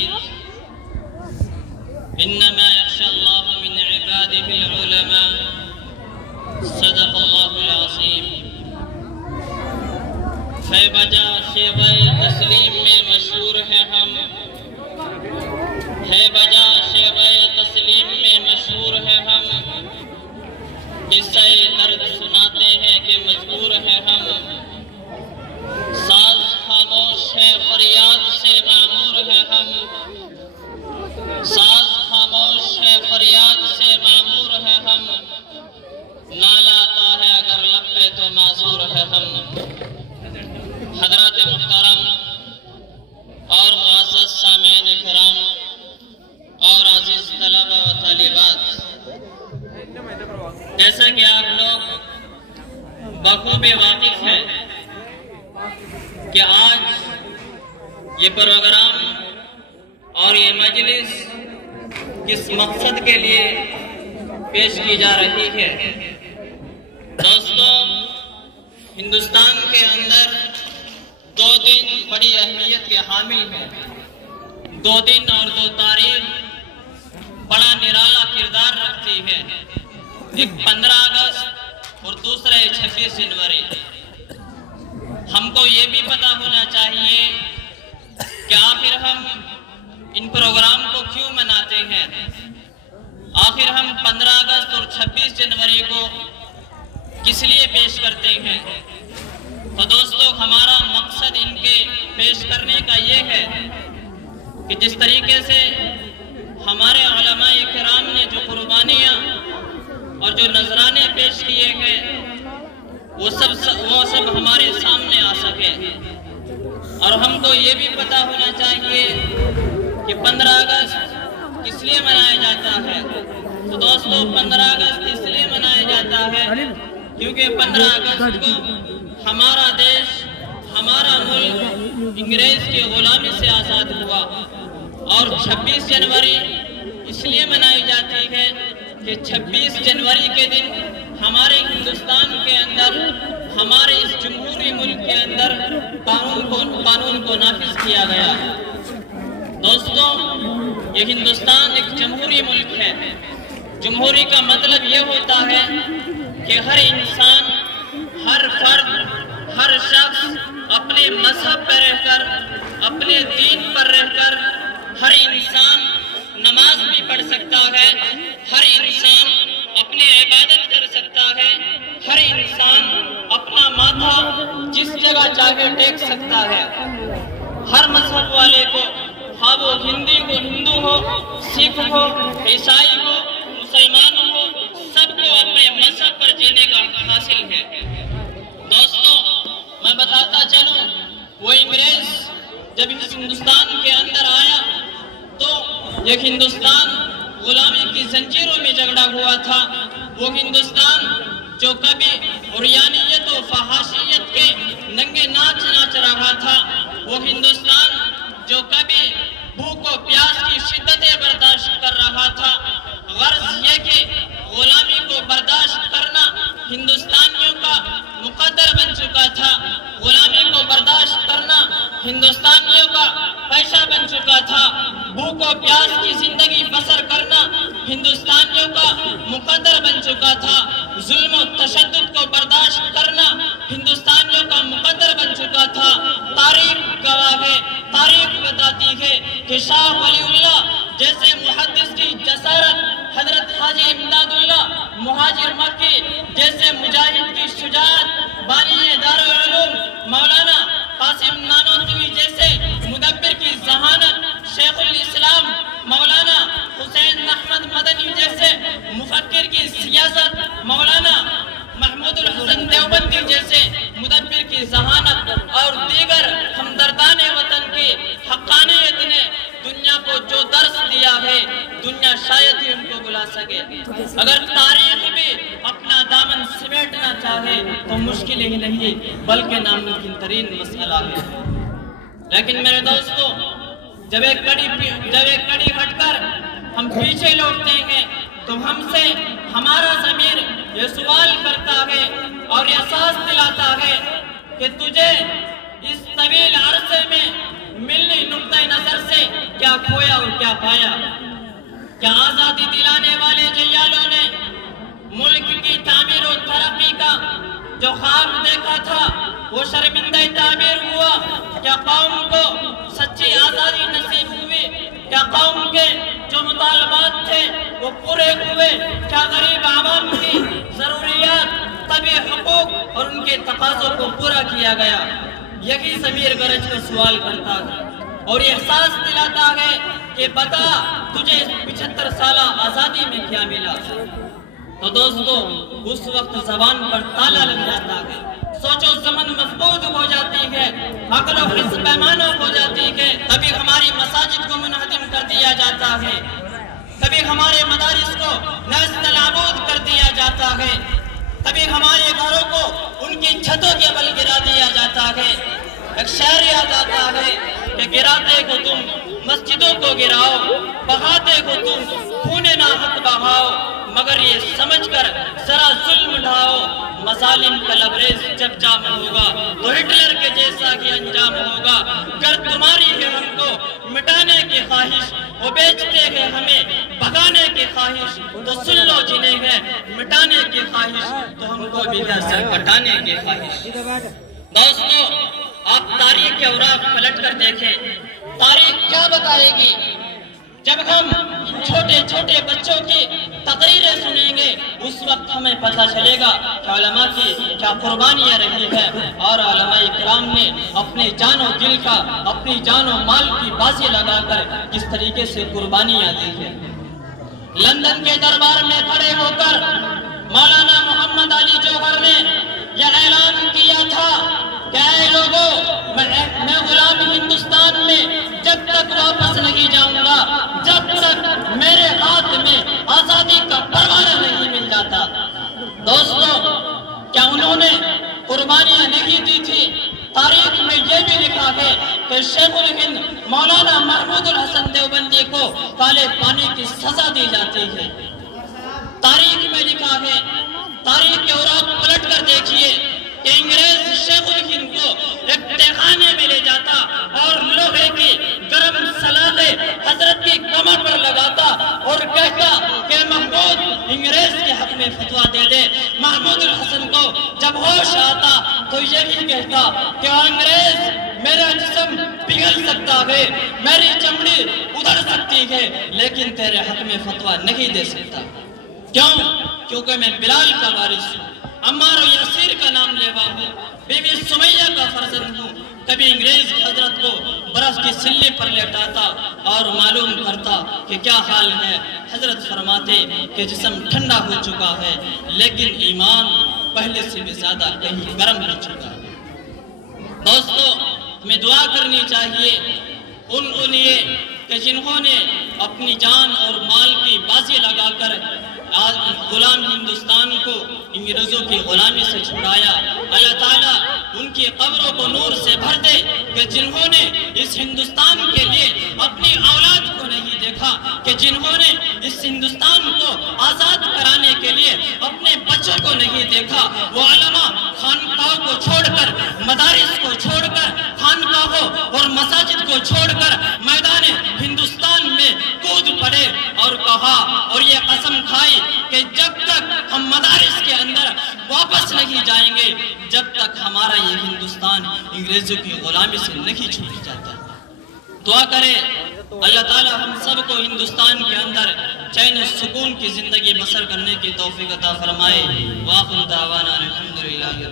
الحديث إنما يخشى الله من عباده العلماء صدق الله العظيم. ہے بجا شیوائے تسلیم میں مشہور ہیں ہم، ہے بجا شیوائے تسلیم میں مشہور ہیں ہم، قصہ درد سناتے ہیں کہ مجبور ہیں ہم، ساز خاموش ہے فریاد سے معمور ہیں ہم، ساز خاموش ہے فریاد سے معمور ہیں ہم، نالا آتا ہے اگر لب پہ تو معذور ہے ہم. حضرات محترم اور معزز سامعین کرام اور عزیز طلبہ و طالبات، جیسا کہ آپ لوگ بخوبی واقف ہیں کہ آج یہ پروگرام اور یہ مجلس کس مقصد کے لیے پیش کی جا رہی ہے. دوستو، ہندوستان کے اندر 2 دن بڑی اہمیت کے حامل ہیں. 2 دن اور 2 تاریخ بڑا نرالا کردار رکھتی ہے. ایک 15 اگست اور دوسرا 26 جنوری. ہم کو یہ بھی پتا ہونا چاہیے کہ آخر ہم ان پروگرام کو کیوں مناتے ہیں. آخر ہم 15 اگست اور 26 جنوری کو کس لیے پیش کرتے ہیں. تو دوستو، ہمارا مقصد ان کے پیش کرنے کا یہ ہے کہ جس طریقے سے ہمارے علماء کرام نے جو قربانیاں اور جو نذرانے پیش کیے ہیں وہ سب ہمارے سامنے آ سکے. اور ہم کو یہ بھی پتا ہونا چاہیے کہ 15 اگست کس لیے منایا جاتا ہے. تو دوستو، 15 اگست اس لیے منایا جاتا ہے کیونکہ 15 اگست کو ہمارا دیش، ہمارا ملک انگریز کی غلامی سے آزاد ہوا. اور 26 جنوری اس لیے منائی جاتی ہے کہ 26 جنوری کے دن ہمارے ہندوستان کے اندر، ہمارے اس جمہوری ملک کے اندر قانون کو نافذ کیا گیا. دوستو، یہ ہندوستان ایک جمہوری ملک ہے. جمہوری کا مطلب یہ ہوتا ہے کہ ہر انسان، ہر فرد، ہر شخص اپنے مذہب پر رہ کر، اپنے دین پر رہ کر ہر انسان نماز بھی پڑھ سکتا ہے، ہر انسان اپنی عبادت کر سکتا ہے، ہر انسان اپنا ماتھا جس جگہ چاہے ٹیک سکتا ہے. ہر مذہب والے کو، ہاں وہ ہندو ہو، سکھ ہو، عیسائی ہو، مسلمان ہو، سب کو اپنے مذہب پر جینے کا حق حاصل ہے. دوستو، میں بتاتا چلوں، وہ انگریز جب اس ہندوستان کے اندر آیا تو یہ ہندوستان غلامی کی زنجیروں میں جگڑا ہوا تھا. وہ ہندوستان جو کبھی عریانیت و فحاشیت کے ننگے ناچ رہا تھا، وہ ہندوستان جو کبھی بھوک و پیاس کی شدتیں برداشت کر رہا تھا. غرض یہ کہ غلامی کو برداشت کرنا ہندوستانیوں کا مقدر بن چکا تھا. غلامی کو برداشت کرنا ہندوستانیوں کا پیشہ بن چکا تھا. بھوک و پیاس کی زندگی بسر کرنا ہندوستانیوں کا مقدر بن چکا تھا. ظلم و تشدد کو برداشت کرنا ہندوستانیوں کا مقدر بن چکا تھا. تاریخ گواہ ہے، تاریخ بتاتی ہے کہ شاہ ولی اللہ جیسے محدث کی جسارت، حضرت حاجی امداد اللہ مہاجر مکی جیسے مجاہد کی شجاعت، بانی دارالعلوم مولانا قاسم نانوتوی جیسے مدبر کی ذہانت، شیخ الاسلام مولانا حسین احمد مدنی جیسے مفکر کی سیاست، مولانا محمود الحسن دیوبندی جیسے مدبر کی ذہانت اور دیگر ہمدردان وطن کی حقانیت نے دنیا کو جو درس دیا ہے، دنیا شاید ہی ان کو بلا سکے. اگر تاریخ بھی اپنا دامن سمیٹنا چاہے تو مشکل ہی نہیں بلکہ ناممکن ترین مسئلہ ہے. لیکن میرے دوستو، جب ایک کڑی ہٹ کر ہم پیچھے لوٹتے ہیں تو ہم سے ہمارا ضمیر یہ سوال کرتا ہے اور یہ احساس دلاتا ہے کہ تجھے اس طویل عرصے میں ملنی نقطہ نظر سے کیا کھویا اور کیا پایا؟ کیا آزادی دلانے والے جیالوں نے ملک کی تعمیر و ترقی کا جو خواب دیکھا تھا وہ شرمندہ تعمیر ہوا؟ کیا قوم کو سچی آزادی نصیب ہوئی؟ کیا قوم کے جو مطالبات تھے وہ پورے ہوئے؟ کیا غریب عوام کی ضروریات، طبی حقوق اور ان کے تقاضوں کو پورا کیا گیا؟ یہی ضمیر گرج کر سوال کرتا ہے اور یہ احساس دلاتا ہے کہ بتا تجھے اس 75 سالہ آزادی میں کیا ملا؟ تو دوستو اس وقت زبان پر تالا لگ جاتا ہے، سوچ و سمجھ مفقود ہو جاتی ہے، عقل و حس پیمانہ ہو جاتی ہے۔ کبھی ہماری مساجد کو منہدم کر دیا جاتا ہے، کبھی ہمارے مدارس کو نیست نابود کر دیا جاتا ہے، کبھی ہمارے گھروں کو ان کی چھتوں کے بل گرا دیا جاتا ہے۔ ایک شعر یاد آتا ہے کہ گراتے کو تم مسجدوں کو گراؤ، بہاتے کو تم خون ناحق بہاؤ، مگر یہ سمجھ کر ذرا ظلم ڈھاؤ، مظالم کا لبریز جب جام ہوگا تو ہٹلر کے جیسا ہی انجام ہوگا۔ گر تمہاری ہے ہم کو مٹانے کی خواہش، وہ بیچتے ہیں ہمیں بھگانے کی خواہش، تو سن لو جنہیں ہے مٹانے کی خواہش تو ہم کو بھی ہے سر کٹانے کی خواہش۔ دوستو آپ تاریخ کے اوراق پلٹ کر دیکھیں، تاریخ کیا بتائے گی؟ جب ہم چھوٹے چھوٹے بچوں کی تقریریں سنیں گے اس وقت ہمیں پتہ چلے گا کہ علماء کی کیا قربانیاں رہی ہے، اور علماء کرام نے اپنے جان و دل کا، اپنی جان و مال کی بازی لگا کر کس طریقے سے قربانیاں دی ہیں۔ لندن کے دربار میں کھڑے ہو کر مولانا محمد علی جوہر نے یہ اعلان کیا تھا کہ اے لوگوں، میں غلام ہندوستان میں جب تک واپس نہیں جاؤں گا جب تک میرے ہاتھ میں آزادی کا پروانہ نہیں مل جاتا۔ دوستو کیا انہوں نے قربانیاں نہیں دی تھی؟ تاریخ میں یہ بھی لکھا ہے کہ شیخ الہند مولانا محمود الحسن دیوبندی کو کالے پانی کی سزا دی جاتی ہے۔ تاریخ میں لکھا ہے، تاریخ کے اوراق پلٹ کر دیکھیے کہ انگریز شیخ الہند کو ایک تہخانے میں لے جاتا اور لوہے کی گرم سلاخیں حضرت کی کمر پر لگاتا اور کہتا کہ محمود انگریز کے حق میں فتویٰ دے دے۔ محمود الحسن کو جب ہوش آتا تو یہی کہتا کہ انگریز میرا جسم پگھل سکتا ہے، میری چمڑی ادھڑ سکتی ہے، لیکن تیرے حق میں فتویٰ نہیں دے سکتا۔ کیوں؟ کیونکہ میں بلال کا وارث ہوں، عمار و یاسر کا نام لیوا ہوں، بیوی سمیہ کا فرزند ہوں۔ کبھی انگریز حضرت کو برف کی سلی پر لیٹاتا اور معلوم کرتا کہ کیا حال ہے، حضرت فرماتے کہ جسم ٹھنڈا ہو چکا ہے لیکن ایمان پہلے سے بھی زیادہ کہیں گرم ہو چکا ہے۔ دوستو ہمیں دعا کرنی چاہیے ان لیے کہ جنہوں نے اپنی جان اور مال کی بازی لگا کر غلام ہندوستان کو انگریزوں کی غلامی سے چھڑایا۔ اللہ تعالیٰ ان کی قبروں کو نور سے بھر دے کہ جنہوں نے اس ہندوستان کے لیے اپنی اولاد کو نہیں دیکھا، کہ جنہوں نے اس ہندوستان کو آزاد کرانے کے لیے اپنے بچوں کو نہیں دیکھا، وہ علماء خانقاہوں کو چھوڑ کر، مدارس کو چھوڑ کر، خانقاہوں اور مساجد کو چھوڑ کر میدان ہندوستان میں کود پڑے اور کہا اور یہ قسم کھائی کہ جب تک ہم مدارس کے اندر واپس نہیں جائیں گے جب تک ہمارا یہ ہندوستان انگریزوں کی غلامی سے نہیں چھوٹ جاتا۔ دعا کرے اللہ تعالی ہم سب کو ہندوستان کے اندر چین و سکون کی زندگی بسر کرنے کی توفیق عطا فرمائے۔ وآخر دعوانا الحمدللہ۔